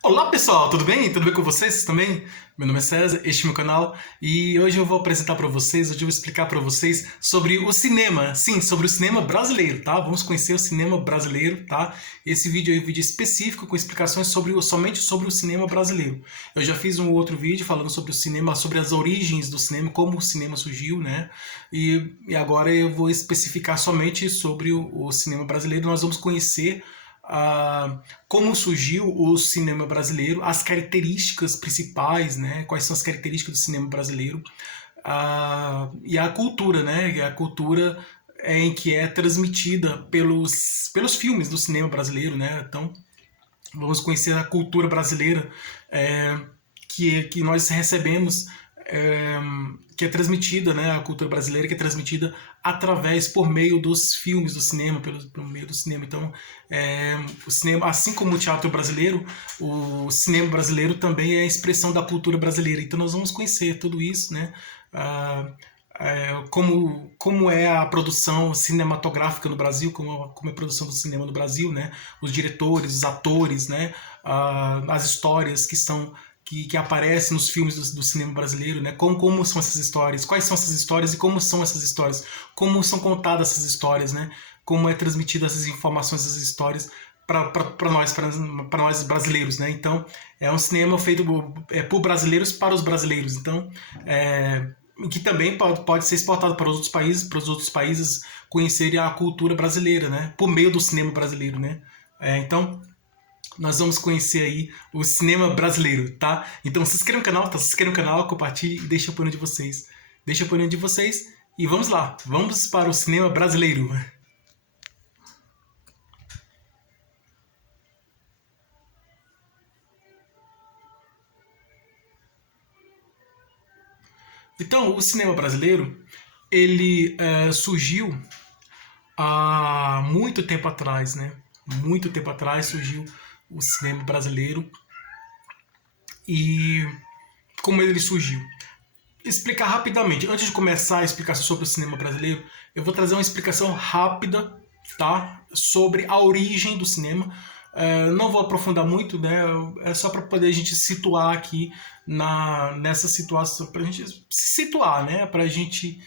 Olá pessoal, tudo bem? Tudo bem com vocês também? Meu nome é César, este é meu canal e hoje eu vou apresentar para vocês, hoje eu vou explicar para vocês sobre o cinema, sim, sobre o cinema brasileiro, tá? Vamos conhecer o cinema brasileiro, tá? Esse vídeo é um vídeo específico com explicações somente sobre o cinema brasileiro. Eu já fiz um outro vídeo falando sobre o cinema, sobre as origens do cinema, como o cinema surgiu, né? E agora eu vou especificar somente sobre o cinema brasileiro. Nós vamos conhecer como surgiu o cinema brasileiro, as características principais, né? Quais são as características do cinema brasileiro, e a cultura, né? E a cultura em que é transmitida pelos filmes do cinema brasileiro, né? Então, vamos conhecer a cultura brasileira que nós recebemos, é, que é transmitida, né, a cultura brasileira que é transmitida por meio dos filmes do cinema, pelo meio do cinema. Então, o cinema, assim como o teatro brasileiro, o cinema brasileiro também é a expressão da cultura brasileira. Então, nós vamos conhecer tudo isso, né? Ah, como é a produção cinematográfica no Brasil, como é a produção do cinema no Brasil, né? Os diretores, os atores, né? As histórias que aparecem nos filmes do cinema brasileiro, né? Como são essas histórias, quais são essas histórias e como são essas histórias, como são contadas essas histórias, né? Como é transmitida essas informações, essas histórias para nós brasileiros, né? Então é um cinema feito por brasileiros para os brasileiros. Então que também pode ser exportado para os outros países conhecerem a cultura brasileira, né? Por meio do cinema brasileiro, né? Então nós vamos conhecer aí o cinema brasileiro, tá? Então se inscreva no canal, tá? Se inscreva no canal, compartilhe e deixe a opinião de vocês. Deixe a opinião de vocês e vamos lá, vamos para o cinema brasileiro. Então, o cinema brasileiro, ele surgiu há muito tempo atrás, né? Muito tempo atrás surgiu o cinema brasileiro e como ele surgiu. Explicar rapidamente, antes de começar a explicação sobre o cinema brasileiro, eu vou trazer uma explicação rápida, tá? Sobre a origem do cinema. Não vou aprofundar muito, né? É só para poder a gente situar aqui nessa situação, para a gente se situar, né? Para a gente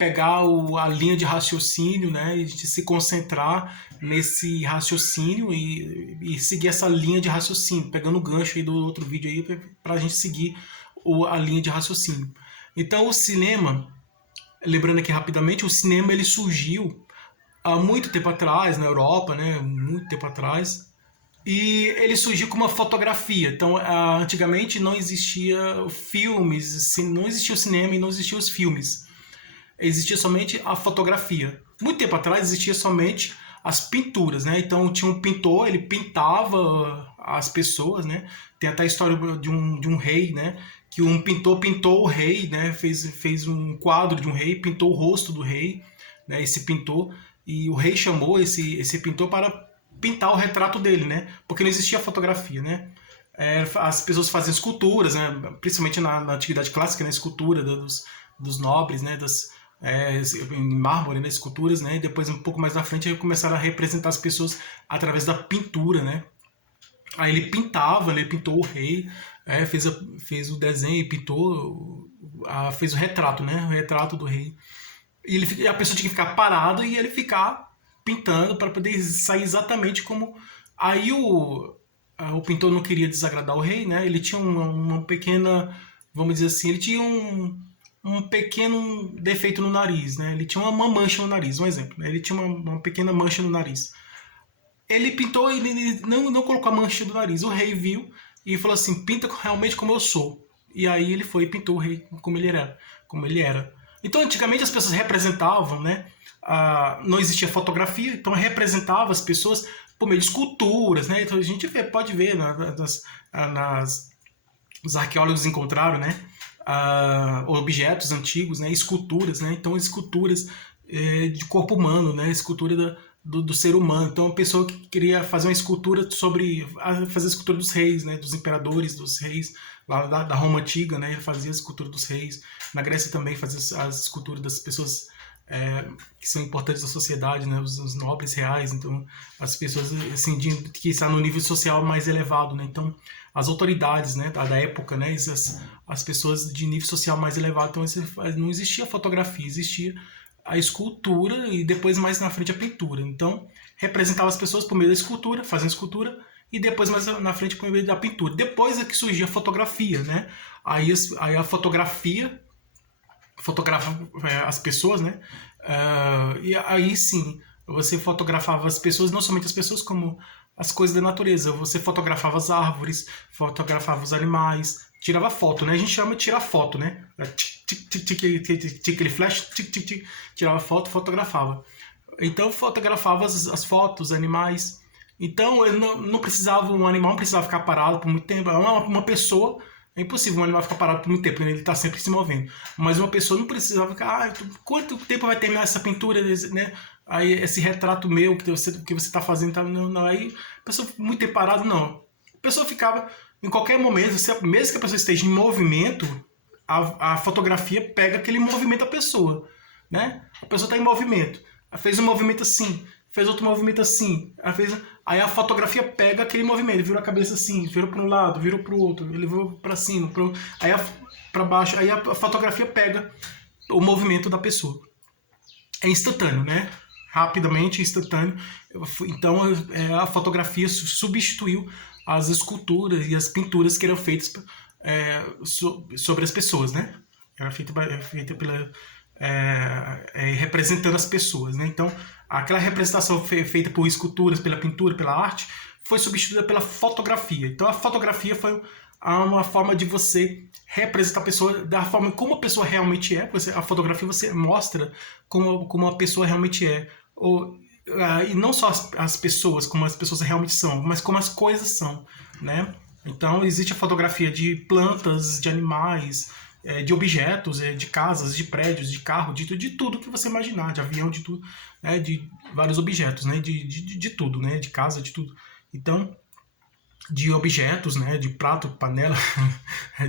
pegar a linha de raciocínio, né? E a gente se concentrar nesse raciocínio e seguir essa linha de raciocínio, pegando o gancho aí do outro vídeo aí para a gente seguir a linha de raciocínio. Então o cinema, lembrando aqui rapidamente, o cinema ele surgiu há muito tempo atrás na Europa, né? Muito tempo atrás. E ele surgiu com uma fotografia. Então, antigamente não existia filmes, não existia o cinema e não existiam os filmes. Existia somente a fotografia. Muito tempo atrás existia somente as pinturas, né? Então tinha um pintor, ele pintava as pessoas, né? Tem até a história de um rei, né? Que um pintor pintou o rei, né? Fez um quadro de um rei, pintou o rosto do rei, né? Esse pintor, e o rei chamou esse pintor para pintar o retrato dele, né? Porque não existia fotografia, né? As pessoas faziam esculturas, né? Principalmente na antiguidade clássica, né? Escultura dos nobres, né? Em mármore, né? Esculturas, né? E depois um pouco mais na frente começaram a representar as pessoas através da pintura, né? Aí ele pintava, ele pintou o rei, fez o desenho e pintou, fez o retrato, né? O retrato do rei. A pessoa tinha que ficar parada e ele ficar pintando para poder sair exatamente como. Aí o pintor não queria desagradar o rei, né? Ele tinha uma pequena, vamos dizer assim, ele tinha um pequeno defeito no nariz, né? Ele tinha uma mancha no nariz, um exemplo, né? Ele tinha uma pequena mancha no nariz. Ele pintou, ele não colocou a mancha do nariz. O rei viu e falou assim: pinta realmente como eu sou. E aí ele foi e pintou o rei como ele era. Como ele era. Então, antigamente as pessoas representavam, né? Não existia fotografia, então representava as pessoas por meio de esculturas, né? Então a gente pode ver os arqueólogos encontraram, né? Objetos antigos, né? Esculturas, né? Então esculturas de corpo humano, né? Escultura do ser humano. Então, a pessoa que queria fazer uma escultura fazer a escultura dos reis, né, dos imperadores, dos reis, lá da Roma Antiga, né, ele fazia a escultura dos reis. Na Grécia também fazia as esculturas das pessoas que são importantes da sociedade, né? Os nobres reais, então as pessoas assim que estão no nível social mais elevado, né? Então as autoridades, né, da época, né, as pessoas de nível social mais elevado, então não existia fotografia, existia a escultura e depois mais na frente a pintura. Então representava as pessoas por meio da escultura, fazendo escultura, e depois mais na frente por meio da pintura. Depois é que surgia a fotografia, né? Aí a fotografia fotografa as pessoas, né? E aí sim, você fotografava as pessoas, não somente as pessoas, como as coisas da natureza. Você fotografava as árvores, fotografava os animais, tirava foto, né? A gente chama de tirar foto, né? Aquele flash, tirava foto, fotografava. Então fotografava as fotos, os animais. Então ele não precisava, um animal não precisava ficar parado por muito tempo. Uma pessoa, é impossível um animal ficar parado por muito tempo, né? Ele está sempre se movendo. Mas uma pessoa não precisava ficar, quanto tempo vai terminar essa pintura, né? Aí esse retrato meu que você está fazendo, tá, não, aí a pessoa muito tempo parado, não. A pessoa ficava, em qualquer momento, mesmo que a pessoa esteja em movimento, a fotografia pega aquele movimento da pessoa, né? A pessoa está em movimento, fez um movimento assim, fez outro movimento assim, aí a fotografia pega aquele movimento, virou a cabeça assim, virou para um lado, virou para o outro, ele virou para cima, aí para baixo, aí a fotografia pega o movimento da pessoa. É instantâneo, né? Rapidamente, instantâneo. Então a fotografia substituiu as esculturas e as pinturas que eram feitas sobre as pessoas, né? Era feita pela representando as pessoas, né? Então aquela representação feita por esculturas, pela pintura, pela arte, foi substituída pela fotografia. Então a fotografia foi uma forma de você representar a pessoa da forma como a pessoa realmente é. A fotografia você mostra como a pessoa realmente é. E não só as pessoas, como as pessoas realmente são, mas como as coisas são, né? Então existe a fotografia de plantas, de animais, de objetos, de casas, de prédios, de carro, de tudo que você imaginar, de avião, de tudo, né? De vários objetos, né? De tudo, né? De casa, de tudo. Então, de objetos, né? De prato, panela,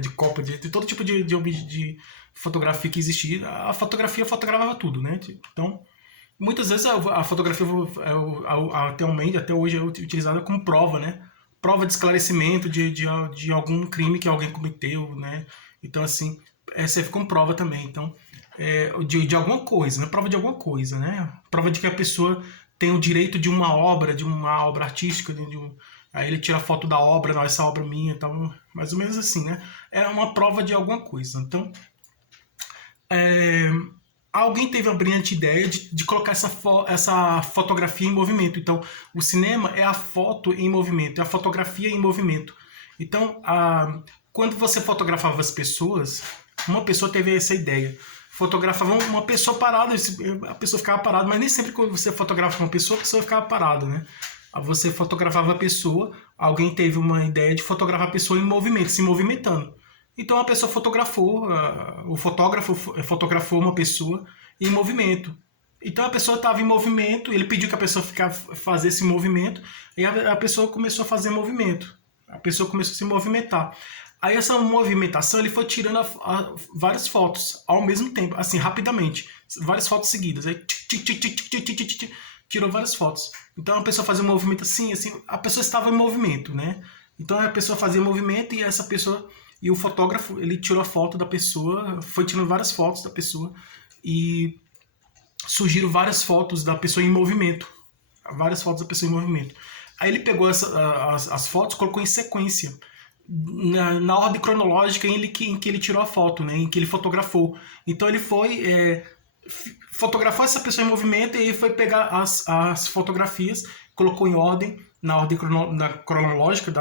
de copa, de todo tipo de fotografia que existia. A fotografia fotografava tudo, né? Então, muitas vezes a fotografia até hoje é utilizada como prova, né? Prova de esclarecimento de algum crime que alguém cometeu, né? Então, assim, serve como prova também. Então, de alguma coisa, né? Prova de alguma coisa, né? Prova de que a pessoa tem o direito de uma obra artística, aí ele tira a foto da obra, não, essa obra é minha, então, mais ou menos assim, né? É uma prova de alguma coisa. Então, alguém teve a brilhante ideia de colocar essa fotografia em movimento. Então, o cinema é a foto em movimento, é a fotografia em movimento. Então, quando você fotografava as pessoas, uma pessoa teve essa ideia. Fotografava uma pessoa parada, a pessoa ficava parada, mas nem sempre quando você fotografa uma pessoa, a pessoa ficava parada, né? Você fotografava a pessoa, alguém teve uma ideia de fotografar a pessoa em movimento, se movimentando. Então a pessoa fotografou, o fotógrafo fotografou uma pessoa em movimento. Então a pessoa estava em movimento, ele pediu que a pessoa fazer esse movimento, e a pessoa começou a fazer movimento. A pessoa começou a se movimentar. Aí essa movimentação ele foi tirando várias fotos ao mesmo tempo, assim, rapidamente. Várias fotos seguidas. Aí tirou várias fotos. Então a pessoa fazia um movimento assim, a pessoa estava em movimento, né? Então a pessoa fazia movimento e essa pessoa... E o fotógrafo, ele tirou a foto da pessoa, foi tirando várias fotos da pessoa e surgiram várias fotos da pessoa em movimento. Várias fotos da pessoa em movimento. Aí ele pegou as fotos e colocou em sequência, na ordem cronológica em que ele tirou a foto, né, em que ele fotografou. Então ele foi... fotografou essa pessoa em movimento e foi pegar as fotografias, colocou em ordem, na ordem cronológica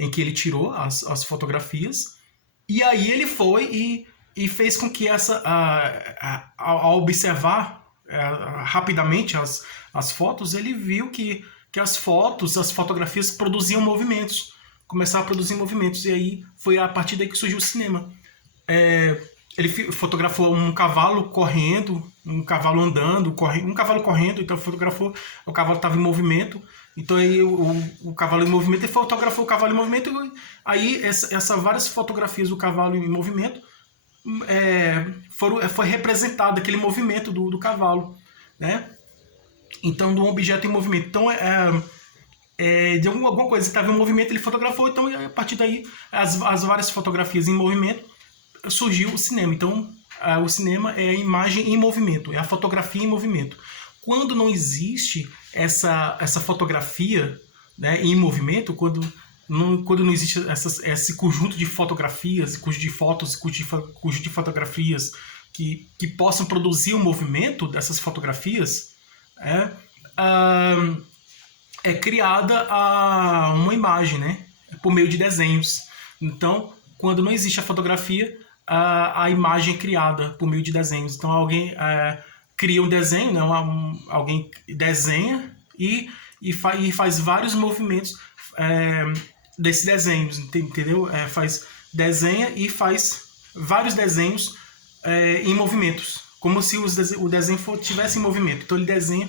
em que ele tirou as fotografias, e aí ele foi e fez com que ao observar rapidamente as fotos, ele viu que as fotografias produziam movimentos, começaram a produzir movimentos, e aí foi a partir daí que surgiu o cinema. Ele fotografou um cavalo correndo, um cavalo andando, um cavalo correndo, então fotografou, o cavalo estava em movimento, então aí o cavalo em movimento, ele fotografou o cavalo em movimento, aí várias fotografias do cavalo em movimento foi representado aquele movimento do cavalo, né? Então, de um objeto em movimento. Então, de alguma coisa que estava em movimento, ele fotografou, então a partir daí, as várias fotografias em movimento, surgiu o cinema. Então, o cinema é a imagem em movimento, é a fotografia em movimento. Quando não existe essa fotografia, né, em movimento, quando não existe esse conjunto de fotografias, conjunto de fotos, conjunto de fotografias que possam produzir o movimento dessas fotografias, é criada uma imagem, né, por meio de desenhos. Então, quando não existe a fotografia, a imagem é criada por meio de desenhos. Então, alguém cria um desenho, né, alguém desenha e faz vários movimentos desses desenhos, entendeu? Desenha e faz vários desenhos em movimentos, como se o desenho tivesse em movimento. Então ele desenha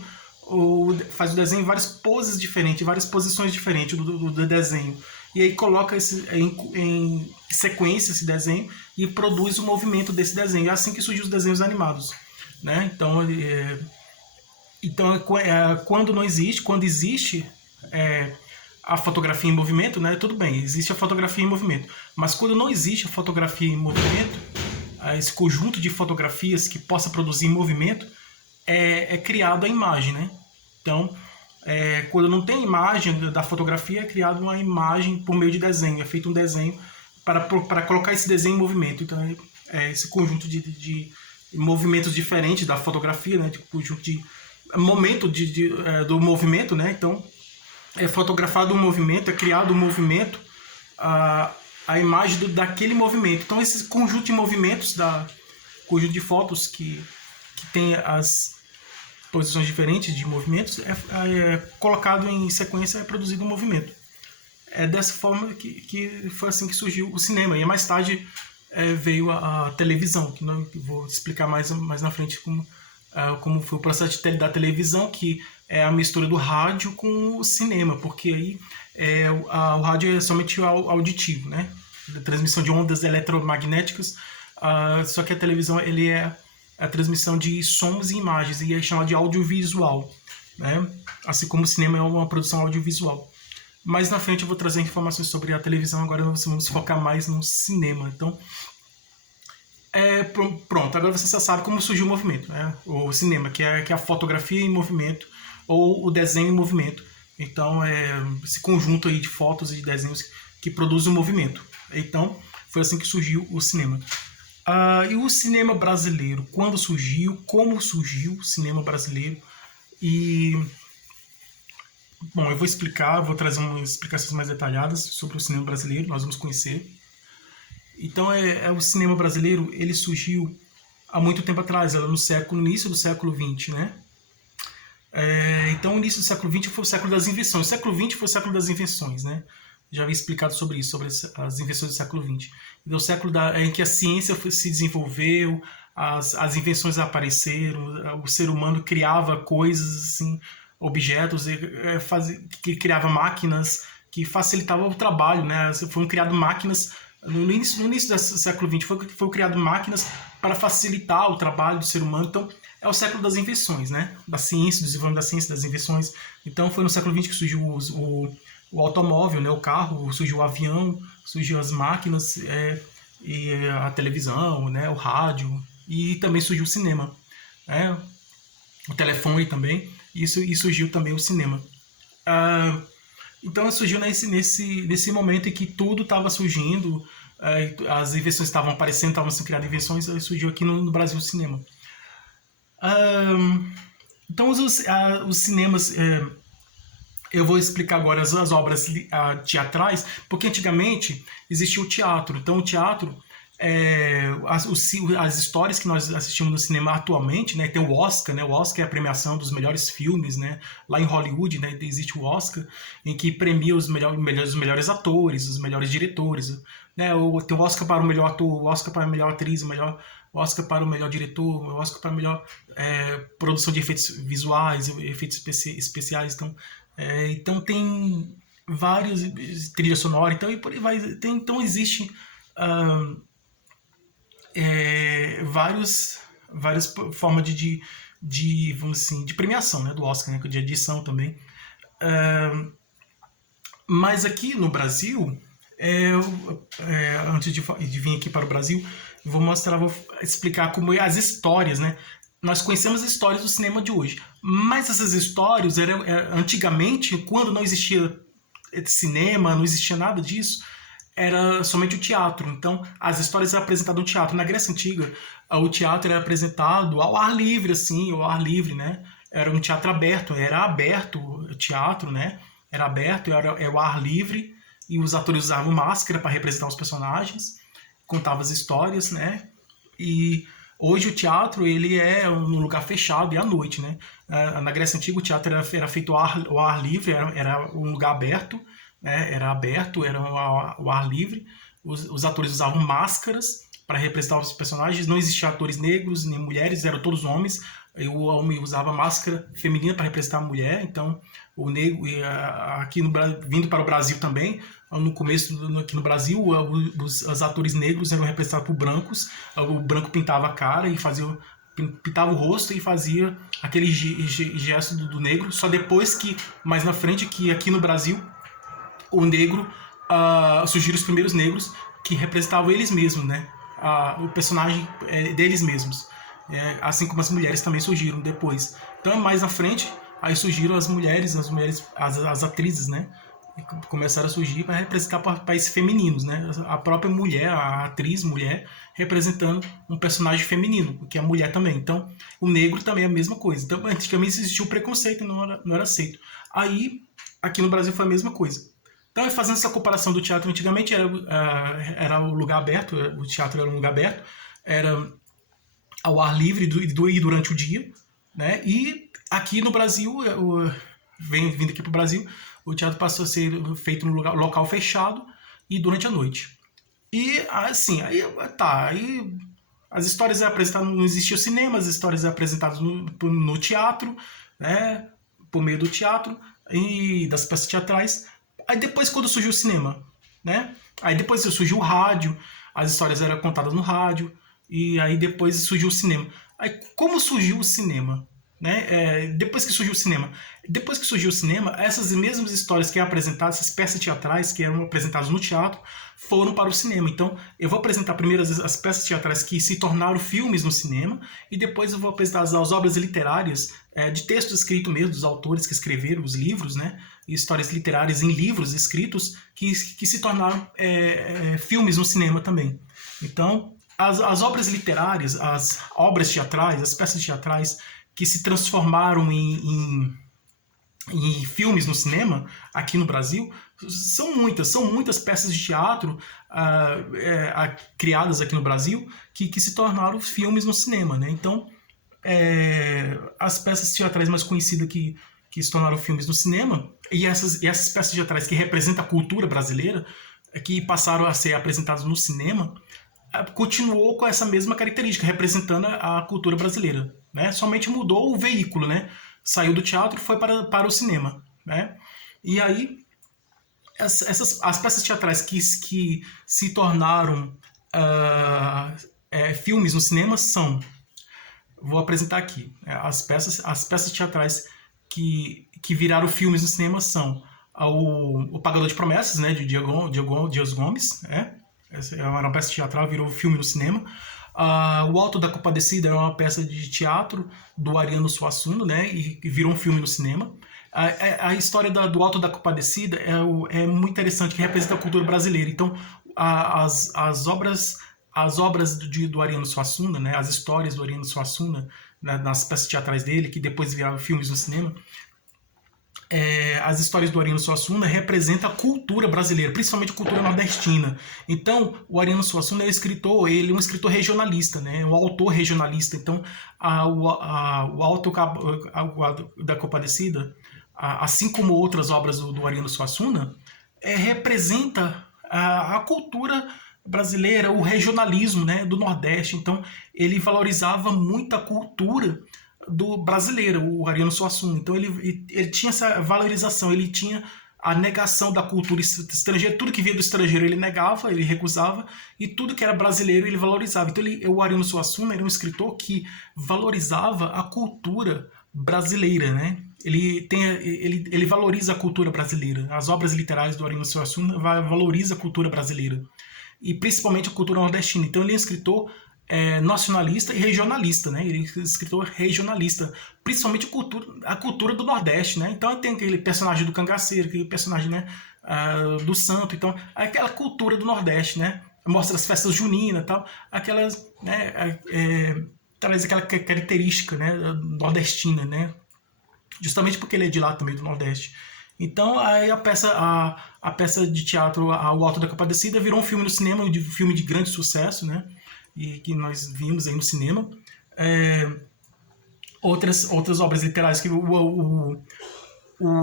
faz o desenho em várias poses diferentes, várias posições diferentes do desenho. E aí coloca em sequência esse desenho e produz o movimento desse desenho. É assim que surgiu os desenhos animados, né? Então quando existe a fotografia em movimento, né? Tudo bem, existe a fotografia em movimento. Mas quando não existe a fotografia em movimento, esse conjunto de fotografias que possa produzir movimento, é criado a imagem, né? Então, quando não tem imagem da fotografia, é criada uma imagem por meio de desenho, é feito um desenho para colocar esse desenho em movimento. Então, esse conjunto de movimentos diferentes da fotografia, né? De conjunto de momento do movimento, né? Então, é fotografado um movimento, é criado um movimento, a imagem daquele movimento. Então, esse conjunto de movimentos, conjunto de fotos que tem as posições diferentes de movimentos, colocado em sequência, é produzido um movimento. É dessa forma que foi assim que surgiu o cinema. E mais tarde veio a televisão, que eu vou explicar mais na frente como foi o processo da televisão, que é a mistura do rádio com o cinema, porque aí o rádio é somente auditivo, né? Da transmissão de ondas eletromagnéticas, só que a televisão ele é a transmissão de sons e imagens, e é chamado de audiovisual, né? Assim como o cinema é uma produção audiovisual. Mais na frente eu vou trazer informações sobre a televisão, agora vamos focar mais no cinema. Então, pronto, agora você já sabe como surgiu o movimento, né? O cinema, que é a fotografia em movimento, ou o desenho em movimento. Então, esse conjunto aí de fotos e de desenhos que produzem o movimento. Então, foi assim que surgiu o cinema. E o cinema brasileiro, quando surgiu, como surgiu o cinema brasileiro? Bom, eu vou trazer umas explicações mais detalhadas sobre o cinema brasileiro, nós vamos conhecer. Então, o cinema brasileiro, ele surgiu há muito tempo atrás, no início do século XX, né? Então, o início do século XX foi o século das invenções. O século XX foi o século das invenções, né? Já havia explicado sobre isso, sobre as invenções do século XX. Então, o século em que a ciência se desenvolveu, as invenções apareceram, o ser humano criava coisas, assim, objetos, que criava máquinas que facilitavam o trabalho, né? Foram criadas máquinas, no início do século XX, foram criadas máquinas para facilitar o trabalho do ser humano. Então, é o século das invenções, né? Da ciência, do desenvolvimento da ciência, das invenções. Então, foi no século XX que surgiu o automóvel, né? O carro, surgiu o avião, surgiu as máquinas, e a televisão, né? O rádio, e também surgiu o cinema, né? O telefone também, e surgiu também o cinema. Então surgiu nesse momento em que tudo estava surgindo, as invenções estavam aparecendo, estavam sendo criadas invenções, e surgiu aqui no Brasil o cinema. Então os cinemas, eu vou explicar agora as obras teatrais, porque antigamente existia o teatro. Então o teatro, as histórias que nós assistimos no cinema atualmente, né, tem o Oscar, né? O Oscar é a premiação dos melhores filmes, né? Lá em Hollywood, né, existe o Oscar, em que premia os melhores atores, os melhores diretores, né? Tem o Oscar para o melhor ator, o Oscar para a melhor atriz, o Oscar para o melhor diretor, o Oscar para a melhor produção de efeitos visuais, efeitos especiais. Então tem vários trilha sonora, então e por aí vai. Então existe várias formas vamos assim, de premiação, né, do Oscar, né, de edição também. Mas aqui no Brasil, antes de vir aqui para o Brasil, vou explicar como as histórias, né? Nós conhecemos as histórias do cinema de hoje, mas essas histórias antigamente, quando não existia cinema, não existia nada disso, era somente o teatro. Então, as histórias eram apresentadas no teatro. Na Grécia Antiga, o teatro era apresentado ao ar livre, assim, ao ar livre, né? Era um teatro aberto, era aberto o teatro, né? Era aberto, era o ar livre, e os atores usavam máscara para representar os personagens, contavam as histórias, né? E hoje o teatro ele é um lugar fechado e à noite, né? Na Grécia Antiga o teatro era feito ao ar livre, era um lugar aberto, né? Era aberto, era ao ar livre. Os atores usavam máscaras para representar os personagens. Não existiam atores negros nem mulheres, eram todos homens. E o homem usava máscara feminina para representar a mulher. Então, o negro, aqui vindo para o Brasil também, no começo aqui no Brasil, os atores negros eram representados por brancos. O branco pintava a cara e pintava o rosto e fazia aquele gesto do negro. Só depois que, mais na frente, que aqui no Brasil, o negro, surgiram os primeiros negros que representavam eles mesmos, né? O personagem deles mesmos. Assim como as mulheres também surgiram depois. Então, mais na frente, aí surgiram as mulheres, as atrizes, né? E começaram a surgir para representar papéis femininos, né? A própria mulher, a atriz mulher, representando um personagem feminino, que é a mulher também. Então, o negro também é a mesma coisa. Então, antigamente existia o preconceito, não era aceito. Aí, aqui no Brasil foi a mesma coisa. Então, fazendo essa comparação do teatro, antigamente era um lugar aberto, o teatro era um lugar aberto, era ao ar livre e durante o dia, né? E aqui no Brasil, vindo aqui para o Brasil, o teatro passou a ser feito num local fechado e durante a noite. E assim, aí as histórias apresentadas, não existia o cinema, as histórias apresentadas no teatro, né? Por meio do teatro e das peças teatrais. Aí depois, quando surgiu o cinema, né? Aí depois surgiu o rádio, as histórias eram contadas no rádio, e aí depois surgiu o cinema. Aí como surgiu o cinema? Né? Depois que surgiu o cinema, essas mesmas histórias que eram apresentadas, essas peças teatrais que eram apresentadas no teatro, foram para o cinema. Então, eu vou apresentar primeiro as peças teatrais que se tornaram filmes no cinema, e depois eu vou apresentar as obras literárias, de texto escrito mesmo, dos autores que escreveram os livros, né? Histórias literárias em livros escritos que se tornaram filmes no cinema também. Então, as obras literárias, as obras teatrais, as peças teatrais que se transformaram em filmes no cinema aqui no Brasil, são muitas peças de teatro criadas aqui no Brasil que se tornaram filmes no cinema, né? Então, as peças teatrais mais conhecidas que se tornaram filmes no cinema, e essas peças teatrais que representam a cultura brasileira, que passaram a ser apresentadas no cinema, continuou com essa mesma característica, representando a cultura brasileira, né? Somente mudou o veículo, né? Saiu do teatro e foi para o cinema, né? E aí, as peças teatrais que se tornaram filmes no cinema são... Vou apresentar aqui. As peças teatrais que viraram filmes no cinema são o Pagador de Promessas, né? De Dias Gomes, né? Essa era uma peça teatral, virou filme no cinema. O Alto da Compadecida é uma peça de teatro do Ariano Suassuna, né? E virou um filme no cinema. A história do Alto da Compadecida é muito interessante, que representa a cultura brasileira. Então, as obras do Ariano Suassuna, né? As histórias do Ariano Suassuna, né? Nas peças teatrais dele, que depois viraram filmes no cinema, as histórias do Ariano Suassuna representam a cultura brasileira, principalmente a cultura nordestina. Então, o Ariano Suassuna é um escritor regionalista, né? Um autor regionalista. Então, o Alto da Compadecida, assim como outras obras do Ariano Suassuna, representa a cultura brasileira, o regionalismo, né, do Nordeste. Então, ele valorizava muito a cultura do brasileiro, o Ariano Suassuna. Então ele tinha essa valorização, ele tinha a negação da cultura estrangeira, tudo que vinha do estrangeiro ele negava, ele recusava, e tudo que era brasileiro ele valorizava. Então o Ariano Suassuna era um escritor que valorizava a cultura brasileira, né? Ele valoriza a cultura brasileira. As obras literárias do Ariano Suassuna valorizam a cultura brasileira, e principalmente a cultura nordestina. Então ele é um escritor nacionalista e regionalista, né? Ele é um escritor regionalista, principalmente a cultura do Nordeste, né? Então tem aquele personagem do cangaceiro, aquele personagem, né, do santo, então aquela cultura do Nordeste, né? Mostra as festas juninas e tal, aquelas, né, traz aquela característica, né, nordestina, né? Justamente porque ele é de lá também, do Nordeste. Então aí a peça de teatro O Alto da Compadecida virou um filme no cinema, um filme de grande sucesso, né? E que nós vimos aí no cinema. Outras obras literárias que o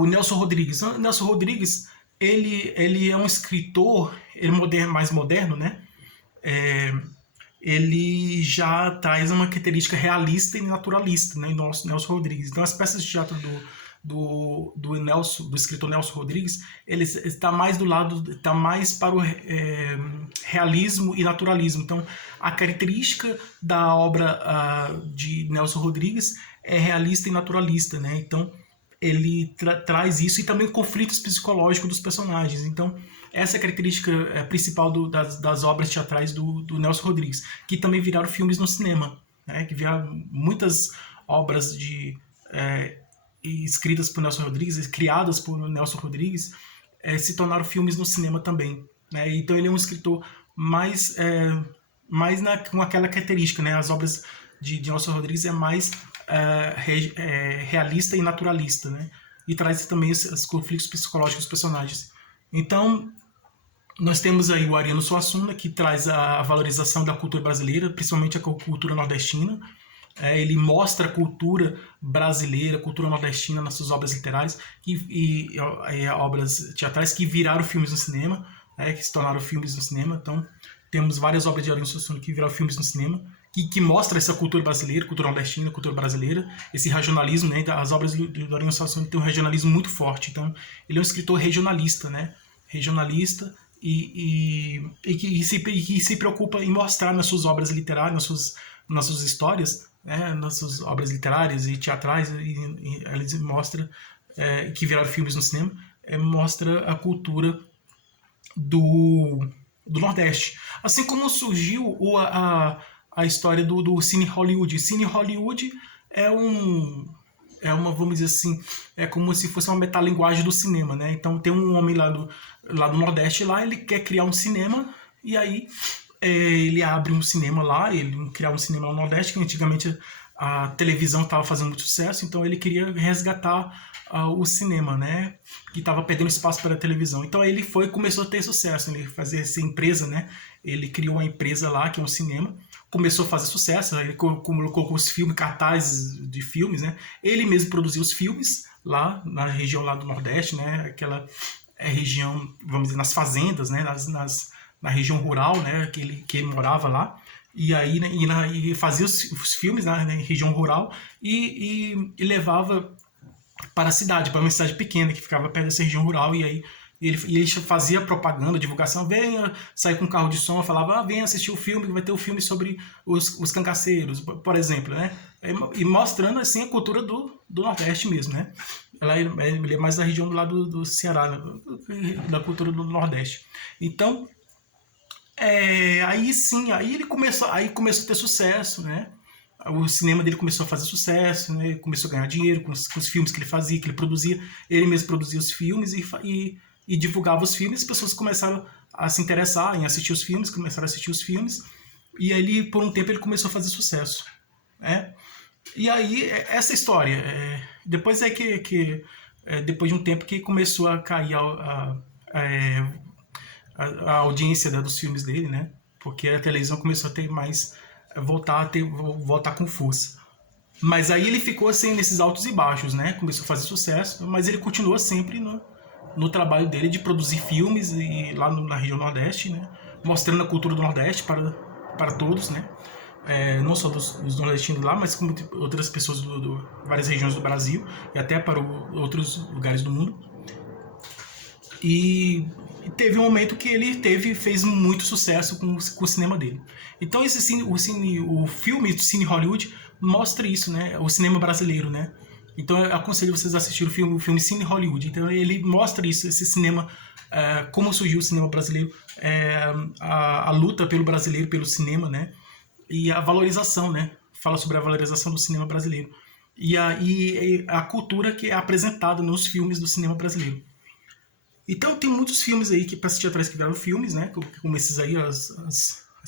Nelson Rodrigues. O Nelson Rodrigues, ele é um escritor, mais moderno, né? Ele já traz uma característica realista e naturalista, né? Nelson Rodrigues. Então as peças de teatro do escritor Nelson Rodrigues, ele está mais do lado, está mais para o realismo e naturalismo. Então, a característica da obra de Nelson Rodrigues é realista e naturalista, né? Então, ele traz isso, e também conflitos psicológicos dos personagens. Então, essa é a característica principal das obras teatrais do Nelson Rodrigues, que também viraram filmes no cinema, né? Que viraram muitas obras escritas por Nelson Rodrigues, criadas por Nelson Rodrigues, se tornaram filmes no cinema também, né? Então ele é um escritor mais com aquela característica, né? As obras de Nelson Rodrigues é mais realista e naturalista, né? E traz também os conflitos psicológicos dos personagens. Então nós temos aí o Ariano Suassuna, que traz a valorização da cultura brasileira, principalmente a cultura nordestina. Ele mostra a cultura brasileira, a cultura nordestina nas suas obras literárias e obras teatrais que viraram filmes no cinema, que se tornaram filmes no cinema. Então, temos várias obras de Ariano Suassuna que viraram filmes no cinema, que mostra essa cultura brasileira, cultura nordestina, cultura brasileira, esse regionalismo, né? As obras do Ariano Suassuna têm um regionalismo muito forte. Então, ele é um escritor regionalista, né? Regionalista e que se preocupa em mostrar nas suas obras literárias, nas suas histórias, nas suas obras literárias e teatrais, e eles mostram que viraram filmes no cinema, mostra a cultura do Nordeste. Assim como surgiu a história do Cine Hollywood. Cine Hollywood é uma, vamos dizer assim, é como se fosse uma metalinguagem do cinema, né? Então tem um homem lá do Nordeste, lá ele quer criar um cinema, e aí ele abre um cinema lá, ele criar um cinema no Nordeste, que antigamente a televisão estava fazendo muito sucesso, então ele queria resgatar o cinema, né? Que estava perdendo espaço para a televisão. Então ele começou a ter sucesso, ele fazia essa empresa, né? Ele criou uma empresa lá, que é um cinema, começou a fazer sucesso, ele colocou os filmes, cartazes de filmes, né? Ele mesmo produziu os filmes lá na região lá do Nordeste, né? Aquela região, vamos dizer, nas fazendas, né? Na região rural, né? Que ele morava lá. E aí, né? E fazia os filmes na região rural e levava para a cidade, para uma cidade pequena que ficava perto dessa região rural. E aí ele fazia propaganda, divulgação, venha sair com um carro de som, falava, venha assistir o filme, que vai ter o filme sobre os cangaceiros, por exemplo, né? E mostrando assim a cultura do Nordeste mesmo, né? Ele é mais da região do lado do Ceará, né? Da cultura do Nordeste. Então, aí sim, aí começou a ter sucesso, né? O cinema dele começou a fazer sucesso, né? Ele começou a ganhar dinheiro com os filmes que ele fazia, que ele produzia. Ele mesmo produzia os filmes e divulgava os filmes. As pessoas começaram a se interessar em assistir os filmes, começaram a assistir os filmes. E aí, por um tempo, ele começou a fazer sucesso, né? E aí, essa história. Depois depois de um tempo que começou a cair a audiência, né, dos filmes dele, né? Porque a televisão começou a ter mais... voltar com força. Mas aí ele ficou assim nesses altos e baixos, né? Começou a fazer sucesso, mas ele continua sempre no trabalho dele de produzir filmes e lá na região Nordeste, né? Mostrando a cultura do Nordeste para todos, né? Não só dos nordestinos lá, mas como outras pessoas várias regiões do Brasil e até para outros lugares do mundo. E teve um momento que ele fez muito sucesso com o cinema dele. Então o filme do Cine Hollywood mostra isso, né? O cinema brasileiro, né? Então eu aconselho vocês a assistir o filme Cine Hollywood. Então ele mostra isso, esse cinema, como surgiu o cinema brasileiro, a luta pelo brasileiro, pelo cinema, né? E a valorização, né? Fala sobre a valorização do cinema brasileiro. E a cultura que é apresentada nos filmes do cinema brasileiro. Então tem muitos filmes aí, que peças teatrais que viraram filmes, né? Como esses aí, as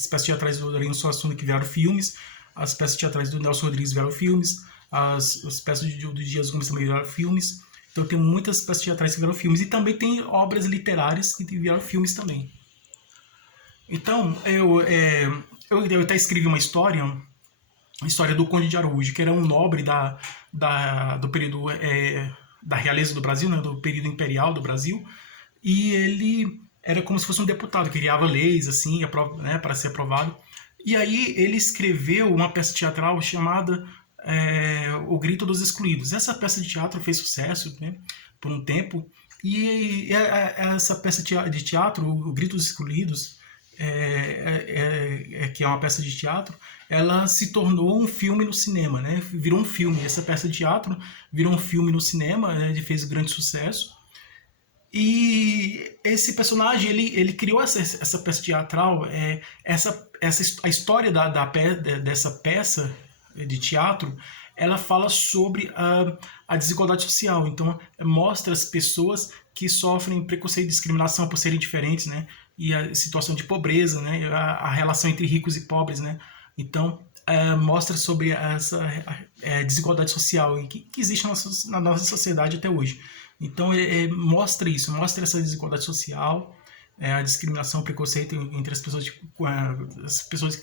peças teatrais do Ariano Suassuna que viraram filmes, as peças teatrais do Nelson Rodrigues viraram filmes, as peças do Dias Gomes também viraram filmes. Então tem muitas peças teatrais que viraram filmes. E também tem obras literárias que viraram filmes também. Então, eu até escrevi uma história, a história do Conde de Araújo, que era um nobre do período da realeza do Brasil, né, do período imperial do Brasil, e ele era como se fosse um deputado, criava leis assim, né, para ser aprovado. E aí ele escreveu uma peça teatral chamada O Grito dos Excluídos. Essa peça de teatro fez sucesso, né, por um tempo, e essa peça de teatro, O Grito dos Excluídos, que é uma peça de teatro, ela se tornou um filme no cinema, né? Virou um filme. Essa peça de teatro virou um filme no cinema, né? Ele fez grande sucesso. E esse personagem, ele criou essa peça teatral, a história dessa peça de teatro, ela fala sobre a desigualdade social. Então, mostra as pessoas que sofrem preconceito e discriminação por serem diferentes, né? E a situação de pobreza, né? A relação entre ricos e pobres, né? Então, mostra sobre essa desigualdade social que existe na nossa sociedade até hoje. Então, mostra isso, mostra essa desigualdade social, a discriminação, o preconceito entre as pessoas,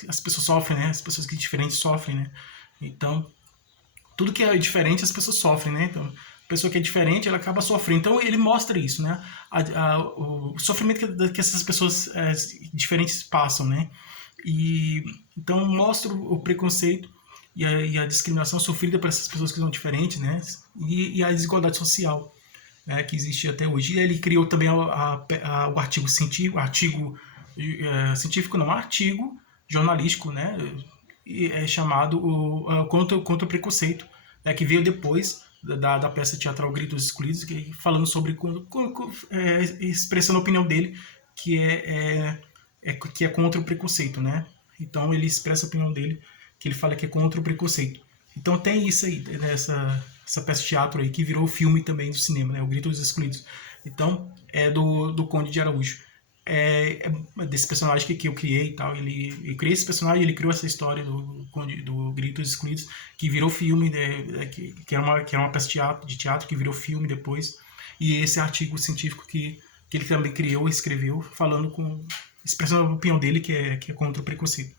as pessoas sofrem, né? As pessoas que diferentes sofrem, né? Então, tudo que é diferente as pessoas sofrem, né? Então, a pessoa que é diferente, ela acaba sofrendo. Então, ele mostra isso, né? O sofrimento que essas pessoas diferentes passam, né? E então mostra o preconceito e a discriminação sofrida por essas pessoas que são diferentes, né? E a desigualdade social, né, que existe até hoje. E ele criou também o artigo científico, artigo jornalístico, né? Chamado contra o preconceito, né, que veio depois da peça teatral Gritos Excluídos, falando sobre expressando a opinião dele, que é contra o preconceito, né? Então ele expressa a opinião dele, que ele fala que é contra o preconceito. Então tem isso aí, né, essa peça de teatro aí, que virou filme também do cinema, né? O Grito dos Excluídos. Então, é do Conde de Araújo. Desse personagem que eu criei e tal. Eu criei esse personagem, ele criou essa história do Grito dos Excluídos, que virou filme, né, que era uma peça de teatro que virou filme depois. E esse artigo científico que ele também criou, escreveu, expressando a opinião dele, que é contra o preconceito.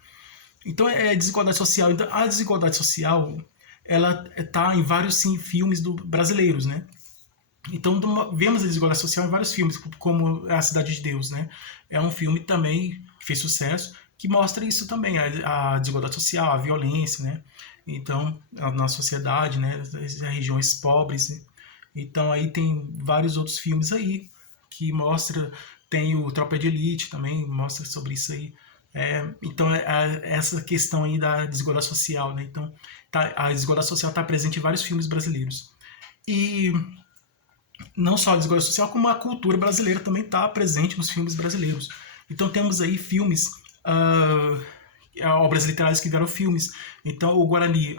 Então é desigualdade social. Então, a desigualdade social, ela está em vários filmes brasileiros, né? Então vemos a desigualdade social em vários filmes, como A Cidade de Deus, né? É um filme também que fez sucesso, que mostra isso também, a desigualdade social, a violência, né? Então, na sociedade, né? As regiões pobres, né? Então aí tem vários outros filmes aí que mostra, tem o Tropa de Elite também, mostra sobre isso aí. Então, essa questão aí da desigualdade social, né? Então, a desigualdade social está presente em vários filmes brasileiros. E não só a desigualdade social, como a cultura brasileira também está presente nos filmes brasileiros. Então, temos aí filmes, obras literárias que vieram filmes. Então, o Guarani,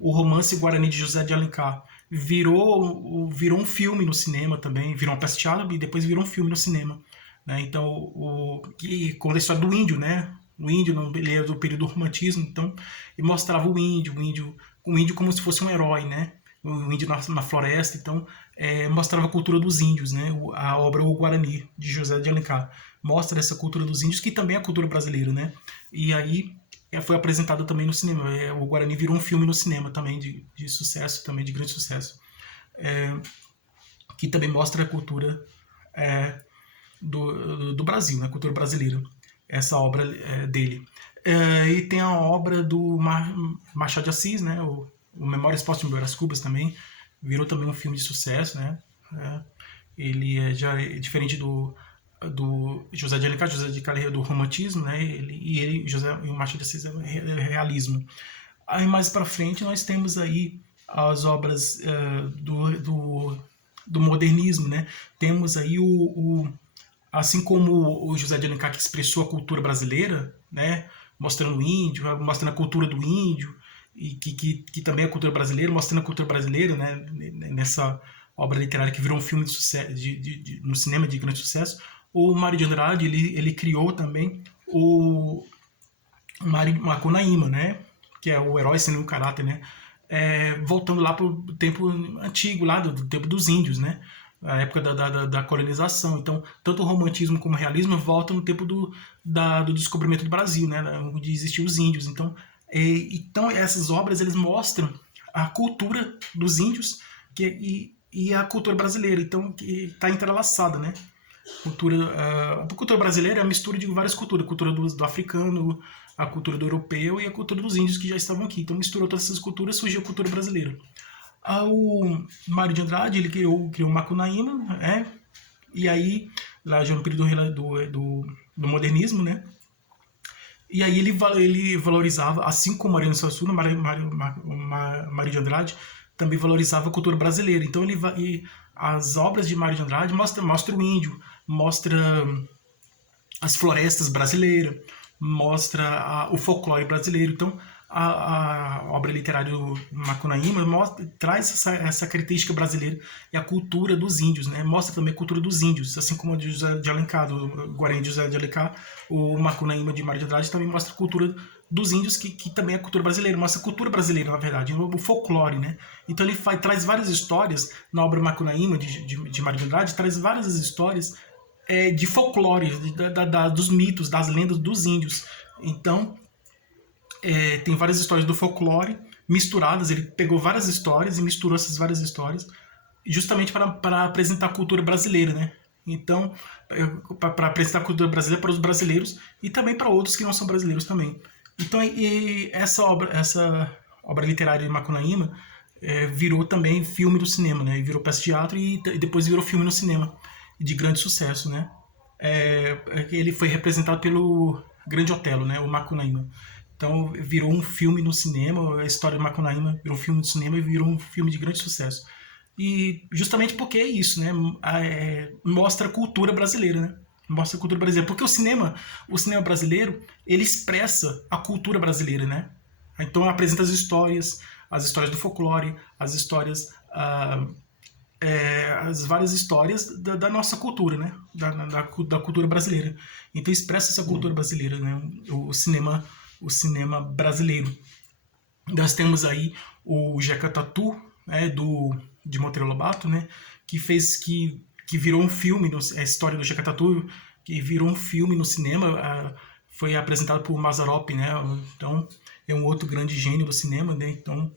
o romance Guarani de José de Alencar, virou um filme no cinema também, virou uma peça de teatro e depois virou um filme no cinema. Né? Então, que conta a história do índio, né? O índio, ele é do período do romantismo, então ele mostrava o índio como se fosse um herói, né? O índio na floresta, então mostrava a cultura dos índios, né? A obra O Guarani, de José de Alencar, mostra essa cultura dos índios, que também é a cultura brasileira, né? E aí foi apresentada também no cinema. O Guarani virou um filme no cinema também, de sucesso, também de grande sucesso, que também mostra a cultura do Brasil, né? A cultura brasileira, essa obra dele. E tem a obra do Machado de Assis, né? O Memórias Póstumas de Brás Cubas também virou também um filme de sucesso, né? ele já é diferente do José de Alencar. José de Alencar é do romantismo, né? E o Machado de Assis é o realismo. Aí mais para frente nós temos aí as obras do modernismo, né? Temos aí assim como o José de Alencar, que expressou a cultura brasileira, né? Mostrando o índio, mostrando a cultura do índio, e que também é a cultura brasileira, mostrando a cultura brasileira, né? Nessa obra literária que virou um filme de sucesso, no cinema de grande sucesso. O Mário de Andrade, ele criou também o Macunaíma, né? Que é o herói sem nenhum caráter, né? Voltando lá para o tempo antigo, lá do tempo dos índios, né? A época da colonização. Então, tanto o romantismo como o realismo voltam no tempo do descobrimento do Brasil, né? Onde existiam os índios. Então essas obras eles mostram a cultura dos índios e a cultura brasileira. Então, que está entrelaçada, né? A cultura brasileira é a mistura de várias culturas, a cultura do africano, a cultura do europeu e a cultura dos índios que já estavam aqui. Então misturou todas essas culturas, surgiu a cultura brasileira. O Mário de Andrade, ele criou o Macunaíma, e aí, lá já no período do modernismo, né? E aí ele valorizava, assim como Mariano Suassuna, Mário de Andrade também valorizava a cultura brasileira. Então as obras de Mário de Andrade mostra o índio, mostra as florestas brasileiras, mostra o folclore brasileiro. Então a obra literária do Macunaíma traz essa característica brasileira e a cultura dos índios, né? Mostra também a cultura dos índios, assim como a de José de Alencar, do Guarani de José de Alencar. O Macunaíma de Mário de Andrade também mostra a cultura dos índios, que também é a cultura brasileira, mostra a cultura brasileira, na verdade, o folclore, né? Então ele traz várias histórias, na obra Macunaíma de Mário de Andrade, traz várias histórias de folclore, dos mitos, das lendas dos índios. Então, tem várias histórias do folclore misturadas. Ele pegou várias histórias e misturou essas várias histórias justamente para apresentar a cultura brasileira, né? Então, para apresentar a cultura brasileira para os brasileiros e também para outros que não são brasileiros também. Então, essa obra literária de Macunaíma virou também filme do cinema, né? Virou peça de teatro e depois virou filme no cinema, de grande sucesso, né? Ele foi representado pelo Grande Otelo, né? O Macunaíma. Então virou um filme no cinema, a história do Macunaíma virou um filme no cinema e virou um filme de grande sucesso. E justamente porque é isso, né? Mostra a cultura brasileira, né? Mostra a cultura brasileira. Porque o cinema brasileiro, ele expressa a cultura brasileira, né? Então apresenta as histórias do folclore, as histórias, as várias histórias da nossa cultura, né? Da cultura brasileira. Então expressa essa cultura brasileira, né? O cinema brasileiro. Nós temos aí o Jeca Tatu, né, de Monteiro Lobato, né, que virou um filme, a história do Jeca Tatu, que virou um filme no cinema, foi apresentado por Mazzaropi, né, então é um outro grande gênio do cinema, né, então